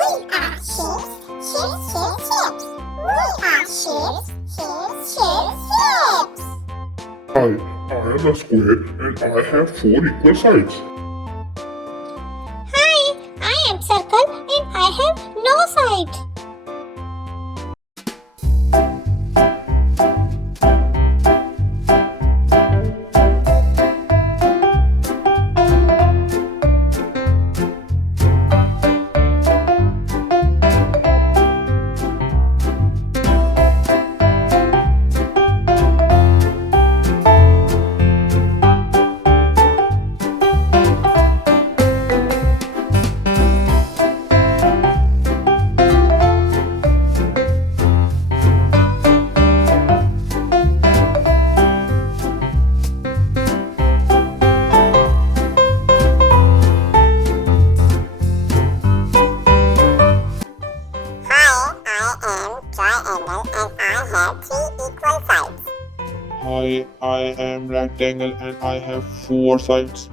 are shapes, shapes, shapes, shapes. We are shapes, shapes, shapes, shapes. I am a square and I have 4 equal sides. Hi, I am circle and I have no sides. Hi, I am rectangle and I have 4 sides.